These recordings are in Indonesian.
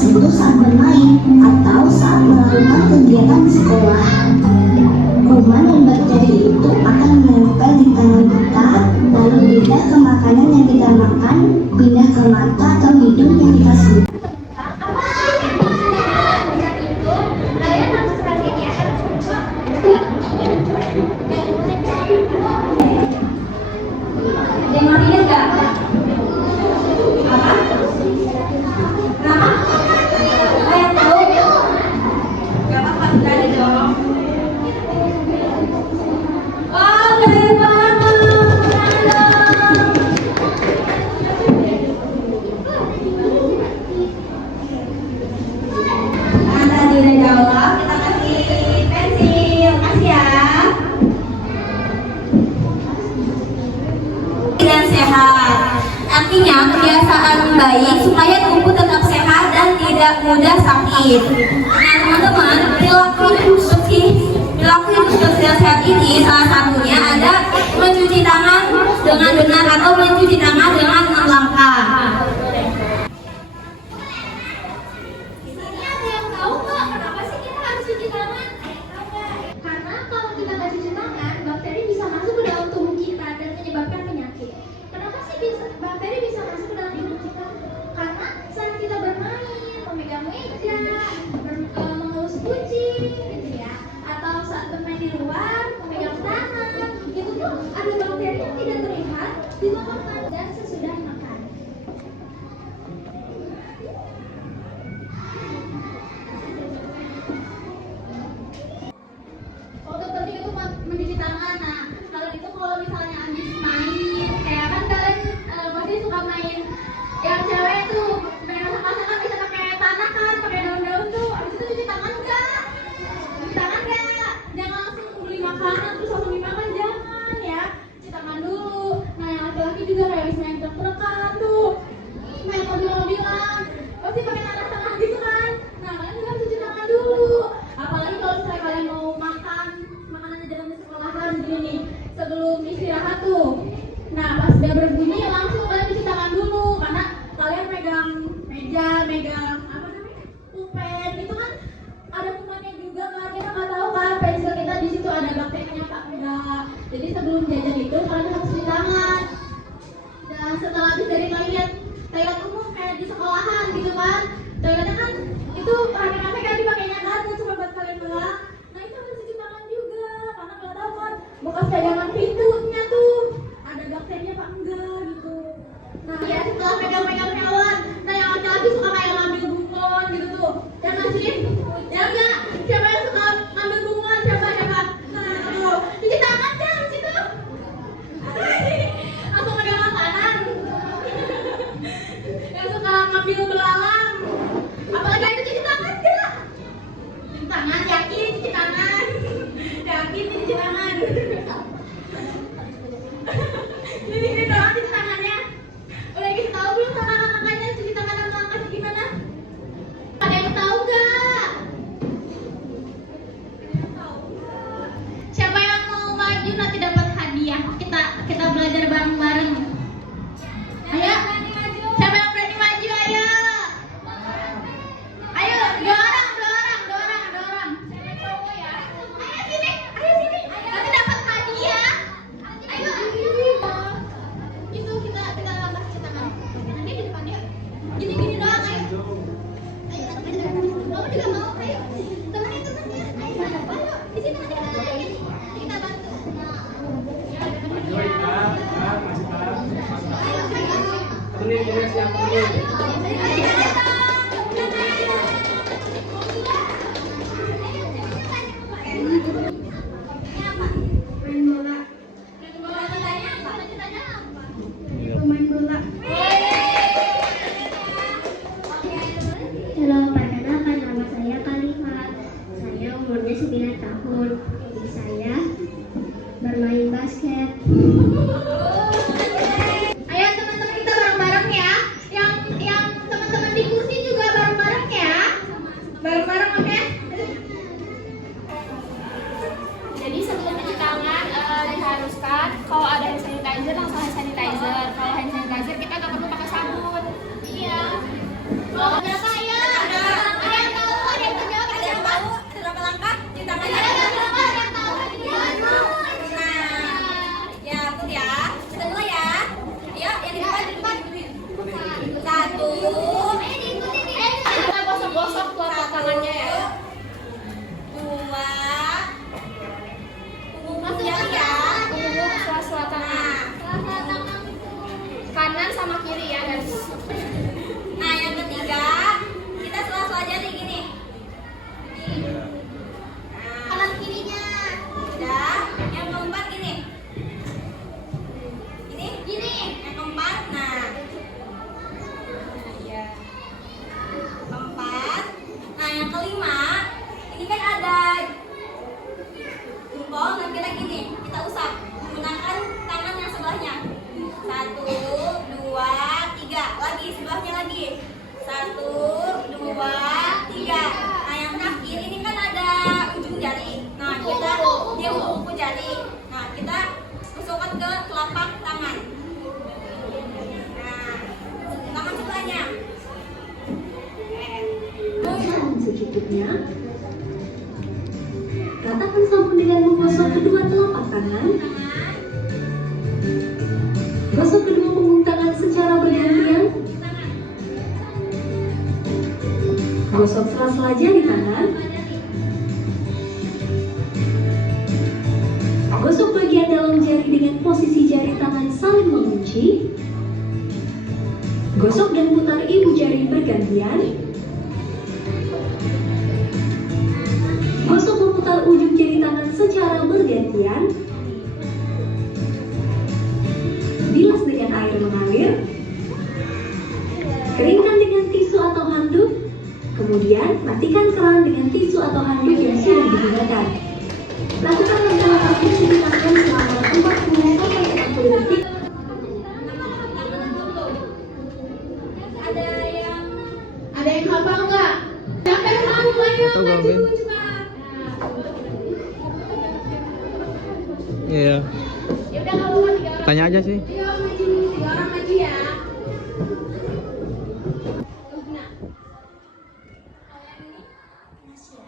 itu saat bermain atau saat melakukan kegiatan di sekolah. Kuman dan bakteri itu akan menempel di tangan kita, lalu pindah ke makanan yang kita makan, pindah ke mata atau hidung yang kita sentuh. Artinya kebiasaan baik supaya tubuh tetap sehat dan tidak mudah sakit. Nah teman-teman, perilaku hidup sosial sehat ini salah satunya ada mencuci tangan dengan benar atau mencuci tangan dengan 6 langkah. Karena kalau kita nggak cuci tangan, bakteri bisa masuk ke dalam tubuh kita dan menyebabkan penyakit. Kenapa sih bakteri bisa masuk ke dalam tubuh kita? Karena saat kita bermain, memegang meja, mengelus kucing, gitu ya, atau saat bermain di luar, memegang tangan, itu tuh ada bakteri yang tidak terlihat di makanan dan sesudah makan. Penting itu mencuci tangan. Nah, kalau misalnya habis main, kayak kan kalian pasti suka main yang cewek tuh main masak-masakan bisa pakai tanah kan, pakai daun-daun tuh. Habis itu cuci tangan enggak? Cuci tangan enggak? Jangan langsung beli makanan terus langsung dimakan, jangan ya. Cuci tangan dulu. Nah, yang laki-laki juga kayak habis main truk-trukan tuh, main mobil-mobilan, pasti pakai tanah tengah gitu kan. Nah, kalian juga harus cuci tangan dulu. Apalagi kalau misalnya kalian mau makan makanannya dalam sekolahan gini, sebelum istirahat tuh. Nah, pas udah berbunyi langsung kalian cuci tangan dulu, karena kalian megang meja, megang apa namanya, pulpen itu kan ada kumannya juga kan, kita nggak tahu kan pensil kita di situ ada bakterinya apa enggak. Jadi sebelum jajan itu kalian harus cuci tangan. Dan setelah habis dari toilet umum kayak di sekolahan gitu kan, toiletnya kan itu rame-rame kan dipakainya kan, cuma buat kalian doang. Nah itu harus cuci tangan juga, karena nggak tahu kan bekas pegangan pintunya tuh ada bakterinya apa enggak gitu. Nah ya setelah pegang-pegang hewan, nah yang laki-laki suka kayak ngambil bunglon gitu tuh, ya nggak sih? Ya enggak? Siapa yang suka ngambil bunglon? Siapa? Nah tuh, cuci tangan deh di situ. Langsung pegang makanan. Yang suka ngambil belalang, apalagi itu cuci tangan enggak? Cuci tangan, yakin cuci tangan. Yakin cuci tangan. Ini doang cuci tangannya. Udah kita tahu belum sama kakak-kakaknya cuci tangan dan langkahnya gimana? Ada yang tahu nggak? Siapa yang mau maju nanti dapat hadiah? Kita belajar bareng-bareng. Ayo. Siapa yang berani maju? Ayo. Ayo, dua orang. Ayo sini. Nanti dapat hadiah. Ayo. Itu kita langkah cuci tangan. Nanti di depan ya. Gini doang ayo. Ayo. Kamu juga mau? Ayo. Temenin. Ayo. Di sini nanti kita lagi. Kita bantu. Halo, perkenalkan nama saya Kalifah. Saya umurnya 9 tahun. Hobi saya bermain basket. Ayo teman-teman kita bareng-bareng ya. Yang teman-teman di kursi juga bareng-bareng ya. Bareng-bareng oke? Jadi sebelum cuci tangan diharuskan kalau ada hand sanitizer langsung hand sanitizer. Kalau hand sanitizer kita nggak perlu pakai sabun. Iya. Mau berapa ya? Nah, kita dia kuku jari. Nah, kita tusukkan ke telapak tangan. Nah, tangan sebelahnya. Dan secukupnya, ratakan sabun dengan menggosok kedua telapak tangan. Gosok kedua punggung tangan secara bergantian. Gosok sela-sela jari tangan. Gosok bagian dalam jari dengan posisi jari tangan saling mengunci. Gosok dan putar ibu jari bergantian. Gosok memutar ujung jari tangan secara bergantian. Bilas dengan air mengalir. Keringkan dengan tisu atau handuk. Kemudian matikan keran dengan tisu atau handuk yang sudah digunakan. Lakukan langkah-langkah cuci tangan selama 40-60 detik. Ada yang hafal nggak? Siapa yang tahu? Ayo maju cepat. Iya, Ya udah kalau mau 3 orang. tanya aja sih. Ayo maju, 3 orang maju ya. Nah. Bisa.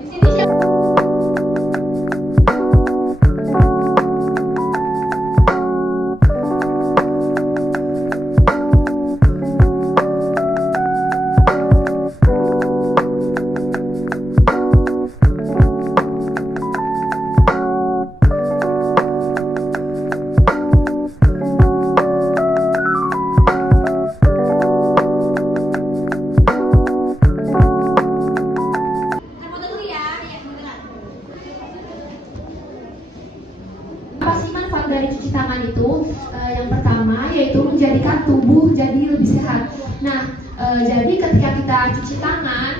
Di sini siapa? Foto dulu ya. Ya, beneran. Apa sih manfaat dari cuci tangan itu? Yang pertama yaitu menjadikan tubuh jadi lebih sehat. Nah, jadi ketika kita cuci tangan,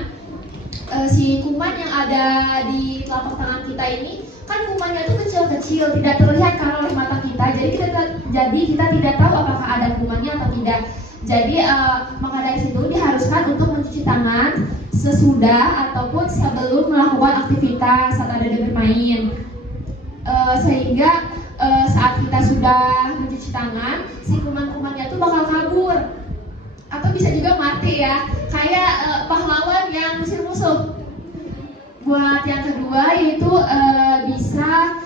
si kuman yang ada di telapak tangan kita ini kan kumannya itu kecil-kecil, tidak terlihat karena oleh mata kita. Jadi kita tidak tahu apakah ada kumannya atau tidak. Jadi maka dari situ diharuskan untuk mencuci tangan sesudah ataupun sebelum melakukan aktivitas saat ada di bermain. Sehingga saat kita sudah mencuci tangan, si kuman-kumannya itu bakal kabur atau bisa juga mati ya, kayak pahlawan yang ngusir musuh. Buat yang kedua yaitu bisa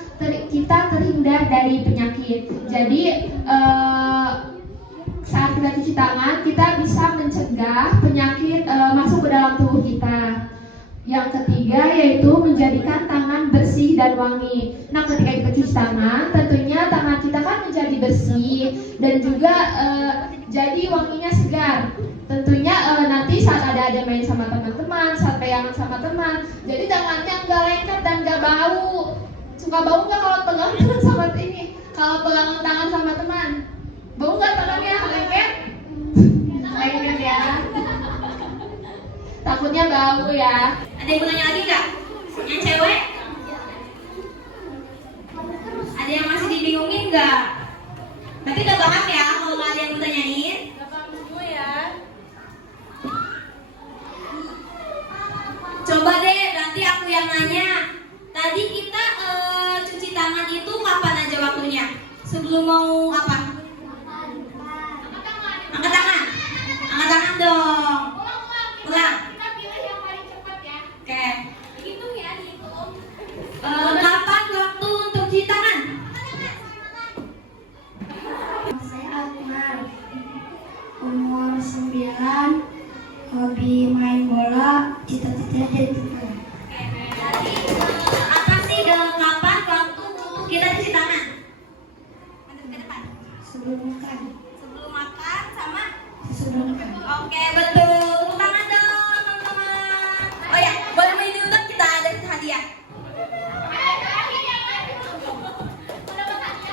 kita terhindar dari penyakit. Jadi saat kita cuci tangan kita bisa mencegah penyakit masuk ke dalam tubuh kita. Yang ketiga yaitu menjadikan tangan bersih dan wangi. Nah, ketika kita cuci tangan, tentunya tangan kita kan menjadi bersih dan juga jadi wanginya segar. Tentunya nanti saat ada main sama teman-teman, saat pegangan sama teman, jadi tangannya nggak lengket dan nggak bau. Suka bau nggak kalau pegangan tangan sama ini? Kalau pegangan tangan sama teman, bau nggak tangannya lengket? Lengket ya. Takutnya bau ya. Ada yang mau tanya lagi nggak? Yang cewek? Ada yang masih dibingungin nggak? Berarti udah paham ya kalau nggak ada yang mau tanyain? Udah paham semua ya. Coba deh, nanti aku yang nanya. Tadi kita cuci tangan itu kapan aja waktunya? Sebelum mau apa? Angkat tangan. Angkat tangan dong. Ulang. Kita pilih yang paling cepat ya. Oke. Hitung ya, hitung. Kapan waktu untuk cuci tangan? Saya Akmal, umur 9, hobi main bola, cita-citanya jadi pemain. Jadi apa sih kapan waktu untuk kita cuci tangan? Ke depan. Sebelum makan, Sebelum makan sama? sebelum makan. Oke, betul. Tepuk tangan dong, teman-teman. Oh ya, boleh diundang kita ada hadiah.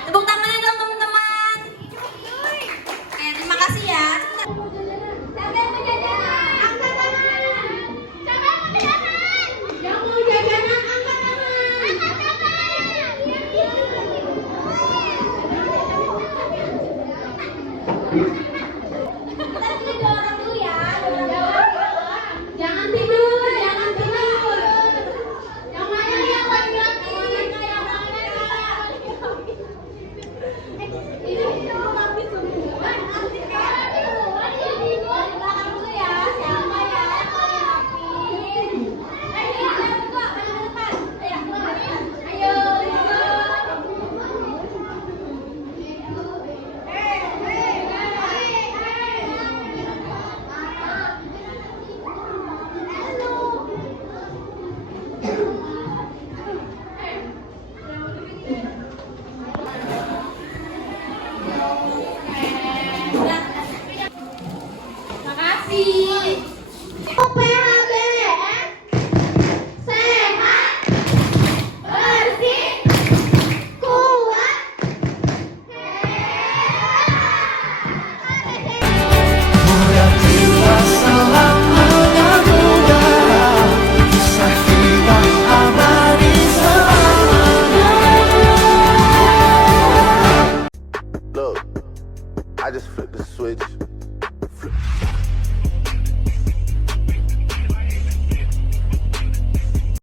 Tepuk tangannya dong, teman-teman. Oke, terima kasih ya. Sampai penjajahan. Angkat tangan. Sampai penjajahan. just flip the switch.